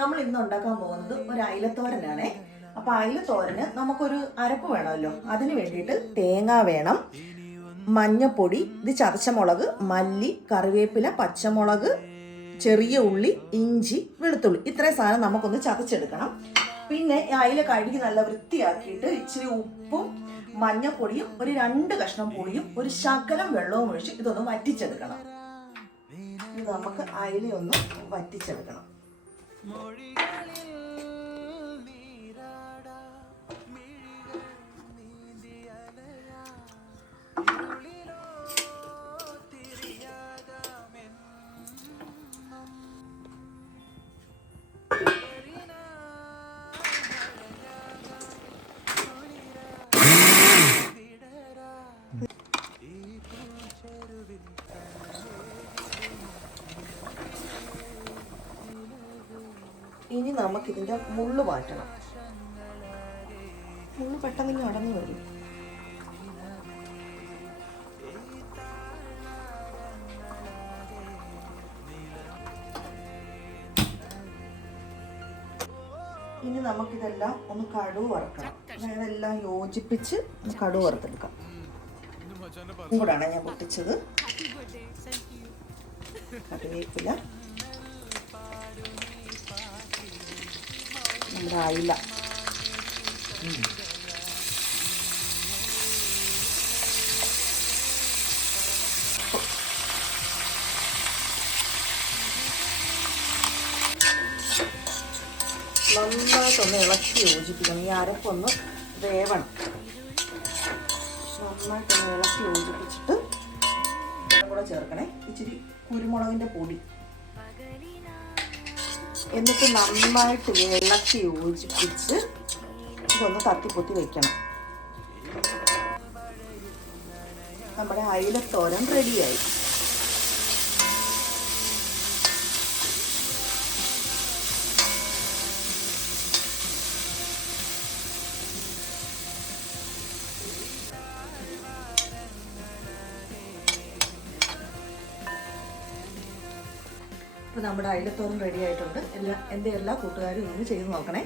നമ്മൾ ഇന്ന് ഉണ്ടാക്കാൻ പോകുന്നത് ഒരു അയിലത്തോരനാണേ. അപ്പൊ അയിലത്തോരന് നമുക്കൊരു അരപ്പ് വേണമല്ലോ. അതിന് വേണ്ടിയിട്ട് തേങ്ങ വേണം മഞ്ഞപ്പൊടി ഇത് ചതച്ചമുളക് മല്ലി കറിവേപ്പില പച്ചമുളക് ചെറിയ ഉള്ളി ഇഞ്ചി വെളുത്തുള്ളി. ഇത്രയും സാധനം നമുക്കൊന്ന് ചതച്ചെടുക്കണം. പിന്നെ അയില കഴുകി നല്ല വൃത്തിയാക്കിയിട്ട് ഇച്ചിരി ഉപ്പും മഞ്ഞപ്പൊടിയും ഒരു രണ്ട് കഷ്ണം പുളിയും ഒരു ശകലം വെള്ളവും ഒഴിച്ച് ഇതൊന്ന് വറ്റിച്ചെടുക്കണം. ഇത് നമുക്ക് അയിലയൊന്ന് വറ്റിച്ചെടുക്കണം. മൊഴികളിൽ ഇനി നമുക്കിതിന്റെ മുള്ളു മാറ്റണം മുള്ളു പെട്ടെന്ന് ഇങ്ങനെ അടഞ്ഞു വരും. ഇനി നമുക്കിതെല്ലാം ഒന്ന് കടുവ് വറുക്കണം. അതായത് എല്ലാം യോജിപ്പിച്ച് കടുവ് വറുത്തെടുക്കാം. കൂടാണ് ഞാൻ പൊട്ടിച്ചത്. കറിവേപ്പില. അയില നന്നായിട്ടൊന്ന് ഇളക്കി യോജിപ്പിക്കണം. ഈ അരപ്പൊന്ന് വേവണം. നന്നായിട്ടൊന്ന് ഇളക്കി യോജിപ്പിച്ചിട്ട് കൂടെ ചേർക്കണേ. ഇച്ചിരി കുരുമുളകിന്റെ പൊടി. എന്നിട്ട് നന്നായിട്ട് വെള്ളത്തി യോജിപ്പിച്ച് ഇതൊന്ന് തത്തിപ്പൊത്തി വെക്കണം. നമ്മുടെ അയിലത്തോരൻ റെഡിയായി അപ്പോൾ നമ്മുടെ അയലത്തോറും റെഡി ആയിട്ടുണ്ട്. എല്ലാ എന്റെ എല്ലാ കൂട്ടുകാരും ഇന്ന് ചെയ്ത് നോക്കണേ.